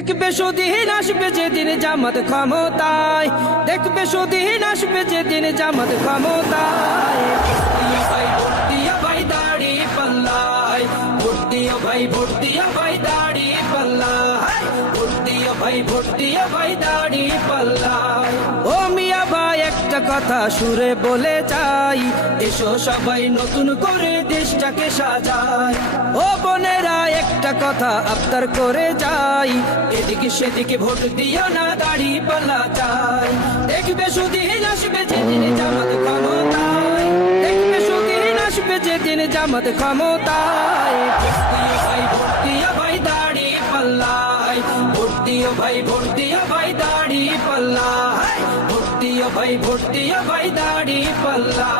দেখবে সুদিন আসবে যেদিন জামাত ক্ষমতায়। দেখবে সুদিন আসবে যেদিন জামাত ক্ষমতায়। ভাই দাড়ি পাল্লায়। ভোট ভাই ভোট ভাই দাড়ি পাল্লায়। ভোট ভাই ভোট ভাই দাড়ি পাল্লায়। ও মিয়া ভাই, একটা কথা সুরে বলে যাই এসো সবাই নতুন করে দেশটাকে সাজায়। ও বোনেরা একটা কথা আবদার করে যাই। এদিকে সেদিকে ভোট দিও না, দাড়ি পাল্লা চাই। দেখবে সুদিন আসবে যেদিন জামাত ক্ষমতায়। দেখবে সুদিন আসবে যেদিন জামাত ক্ষমতায়। ভাই, ভোট দিও ভাই, দাড়ি পাল্লায়। ভোট দিও ভাই, ভোট দিও ভাই, দাড়ি পাল্লায়। ভোট দিও ভাই, ভোট দিও ভাই, দাড়ি বলে